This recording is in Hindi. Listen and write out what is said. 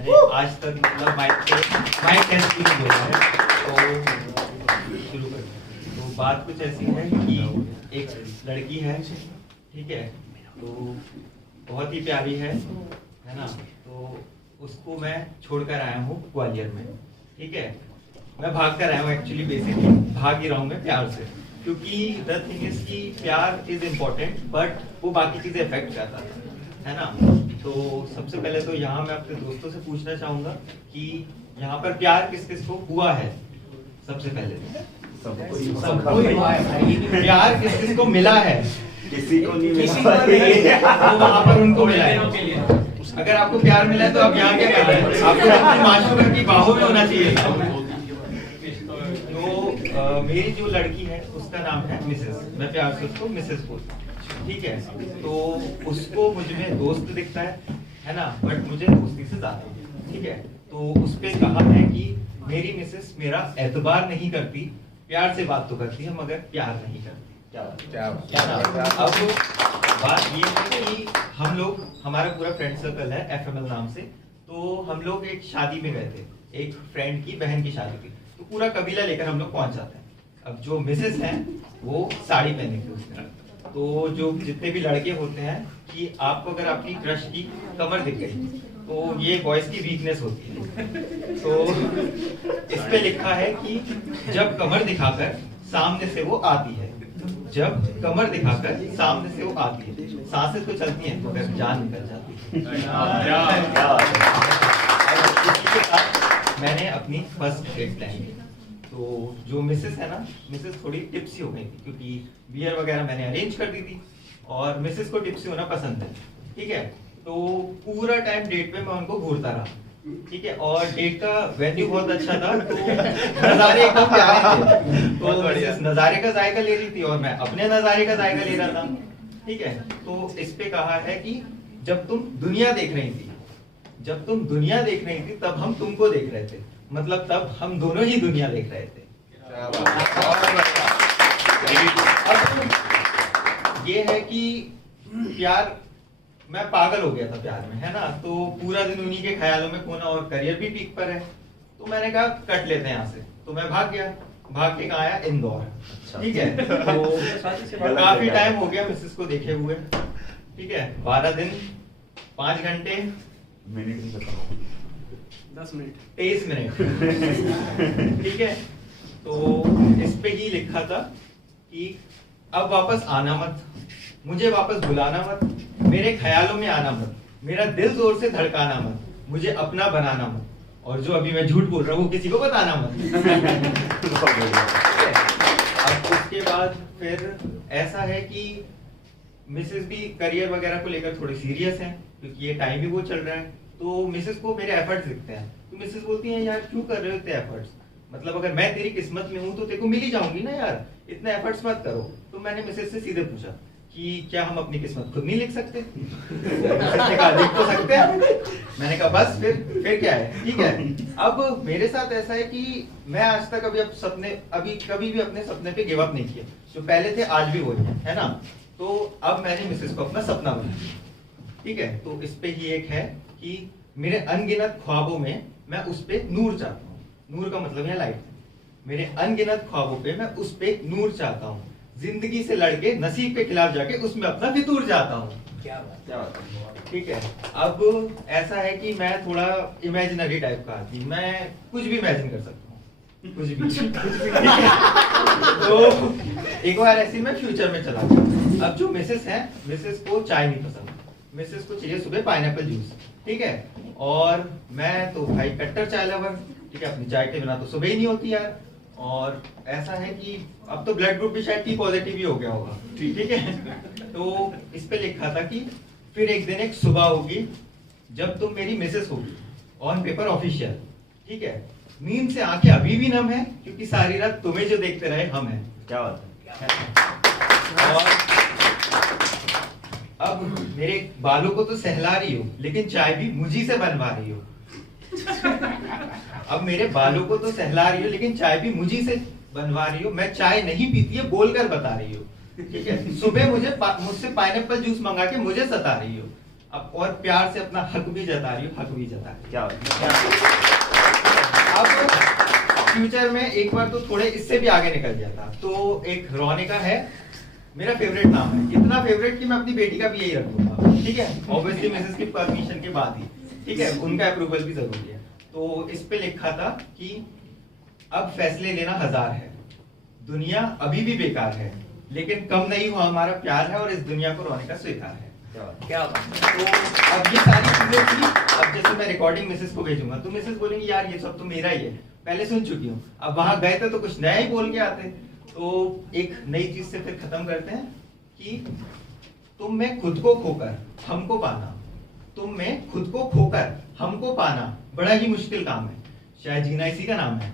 मैंने आज तक मतलब माइक टेस्ट भी नहीं बोला है। तो शुरू करते हैं। तो बात कुछ ऐसी है कि एक लड़की है, ठीक है, तो बहुत ही प्यारी है ना। तो उसको मैं छोड़कर आया हूँ ग्वालियर में, ठीक है। मैं भाग कर आया हूँ, एक्चुअली बेसिकली भाग ही रहा हूँ मैं प्यार से, क्योंकि द थिंग इज कि प्यार इज इम्पोर्टेंट बट वो बाकी चीजें इफेक्ट करता है ना। तो सबसे पहले तो यहाँ मैं अपने दोस्तों से पूछना चाहूंगा कि यहाँ पर प्यार किस किस को हुआ है। सबसे पहले प्यार किस किस को मिला है? किसी को नहीं मिला, तो वहाँ पर उनको मिला है। अगर आपको प्यार मिला है तो आप यहाँ क्या कर रहे हैं? आपको अपनी माशूका की बाहों में होना चाहिए था। तो मेरी जो लड़की है उसका नाम है मिसेस, मैं प्यार से उसको मिसेस बोलता हूँ, ठीक है। तो उसको मुझ में दोस्त दिखता है ना, बट मुझे दोस्ती से ज्यादा, ठीक है। तो उस पे कहा है कि मेरी मिसेस मेरा एतबार नहीं करती, प्यार से बात तो करती है मगर प्यार नहीं करती। अब बात ये है कि हम लोग, हमारा पूरा फ्रेंड सर्कल है FML नाम से, तो हम लोग एक शादी में गए थे, एक फ्रेंड की बहन की शादी थी, तो पूरा कबीला लेकर हम लोग पहुंच जाते हैं। अब जो मिसेस हैं वो साड़ी पहनी थी उसने, तो जो जितने भी लड़के होते हैं कि आपको अगर अपनी क्रश की कमर दिख गई तो ये बॉयज की वीकनेस होती है। तो इस पे लिखा है कि जब कमर दिखाकर सामने से वो आती है, जब कमर दिखाकर सामने से वो आती है, सांसें तो चलती हैं मगर जान निकल जाती है। मैंने अपनी फर्स्ट डेट प्लान की। तो जो मिसेस है ना, मिसेस थोड़ी टिप्सी हो गई थी क्योंकि बियर वगैरह मैंने अरेंज कर दी थी और मिसेस को टिप्सी होना पसंद है, ठीक है। तो पूरा टाइम डेट पे मैं उनको घूरता रहा, ठीक है। और डेट का वेन्यू बहुत अच्छा था, तो नज़ारे एकदम प्यारे थे। तो मिसेस नज़ारे का जायका ले रही थी और मैं अपने नज़ारे का जायका ले रहा था, ठीक है। तो इस पे कहा है कि जब तुम दुनिया देख रही थी, जब तुम दुनिया देख रही थी तब हम तुमको देख रहे थे, मतलब तब हम दोनों ही दुनिया देख रहे थे। अब ये है कि प्यार, मैं पागल हो गया था प्यार में, है ना। तो पूरा दिन उन्हीं के ख्यालों में खोना और करियर भी पीक पर है, तो मैंने कहा कट लेते हैं यहाँ से। तो मैं भाग गया, भाग के कहाँ आया? इंदौर, ठीक है। तो काफी टाइम हो गया मिसेस को देखे हुए, ठीक है। 12 दिन 5 घंटे 10 मिनट 23 मिनट, ठीक है। तो इस पे ही लिखा था कि अब वापस आना मत, मुझे वापस बुलाना मत, मेरे ख्यालों में आना मत, मेरा दिल जोर से धड़काना मत, मुझे अपना बनाना मत, और जो अभी मैं झूठ बोल रहा हूँ वो किसी को बताना मत। अब उसके बाद फिर ऐसा है कि मिसेस भी करियर वगैरह को लेकर थोड़ी सीरियस हैं क्योंकि ये टाइम भी वो चल रहा है। तो मिसेस को मेरे एफर्ट्स दिखते हैं, तो मिसेस बोलती हैं यार क्यों कर रहे हो इतने एफर्ट्स, मतलब अगर मैं तेरी किस्मत में हूँ तो तेरे को मिल ही जाऊंगी ना यार, इतने एफर्ट्स मत करो। तो मैंने मिसेस से सीधे पूछा कि क्या हम अपनी किस्मत खुद नहीं लिख सकते? मिसेस ने कहा लिख तो सकते हैं। मैंने कहा बस फिर क्या है, ठीक है। अब मेरे साथ ऐसा है कि मैं आज तक कभी भी अपने सपने पे गिव अप नहीं किया, जो पहले थे आज भी वही है ना। तो अब मैंने मिसेस को अपना सपना बनाया, ठीक है। तो इस पे ही एक है कि मेरे अनगिनत ख्वाबों में मैं उस पे नूर चाहता हूँ, नूर का मतलब है लाइट। मेरे अनगिनत ख्वाबों पे मैं उस पे नूर चाहता हूँ, जिंदगी से लड़के नसीब के खिलाफ जाके उसमें अपना फितूर चाहता हूँ। क्या बात, ठीक है। अब ऐसा है कि मैं थोड़ा इमेजिनरी टाइप का आदमी, मैं कुछ भी इमेजिन कर सकता हूँ, कुछ भी। तो एक बार ऐसे मैं फ्यूचर में चला गया। अब जो मिसेस है, मिसेस को चाय नहीं पसंद, मिसेस को चाहिए सुबह पाइनएप्पल जूस, ठीक है। और मैं तो भाई कट्टर चाय लवर, ठीक है, अपनी चाय के बिना तो सुबह ही नहीं होती यार। और ऐसा है कि अब तो ब्लड ग्रुप भी शायद T पॉजिटिव ही हो गया होगा, ठीक है। तो इस पे लिखा था कि फिर एक दिन एक सुबह होगी जब तुम मेरी मिसेस होगी, ऑन पेपर ऑफिशियल, ठीक है। नींद से आंखें अभी भी नम है क्योंकि सारी रात तुम्हें जो देखते रहे हम हैं। क्या बात है। और अब मेरे बालों को तो सहला रही हो लेकिन चाय भी मुझी से बनवा रही हो। अब मेरे बालों को तो सहला रही हो लेकिन चाय भी मुझी से बनवा रही हो। मैं चाय नहीं पीती है बोलकर बता रही हो, ठीक है। सुबह मुझसे पाइनएप्पल जूस मंगा के मुझे सता रही हो। अब और प्यार से अपना हक भी जता रही हूँ, हक भी जता रही क्या हूँ। अब फ्यूचर में एक बार तो थोड़े इससे भी आगे निकल जाता, तो एक रोनिका है, मेरा फेवरेट नाम है, इतना फेवरेट कि मैं अपनी बेटी का भी यही रखूंगा, ठीक है, ऑब्वियसली मिसेस की परमिशन के बाद ही, ठीक है, उनका अप्रूवल भी जरूरी है। तो इस पे लिखा था कि अब फैसले लेना 1000 है, दुनिया अभी भी बेकार है, लेकिन कम नहीं हुआ हमारा प्यार है और इस दुनिया को रोने का स्वीकार है। क्या तो अब ये सारी चीजें थी, अब जैसे मैं रिकॉर्डिंग मिसेस को भेजूंगा तो मिसेस बोलेंगी यार ये सब तो मेरा ही है, पहले सुन चुकी हूँ, अब वहां गए थे तो कुछ नया ही बोल के आते। तो एक नई चीज से फिर खत्म करते हैं कि तुम में खुद को खोकर हमको पाना, तुम में खुद को खोकर हमको पाना बड़ा ही मुश्किल काम है, शायद जीना इसी का नाम है।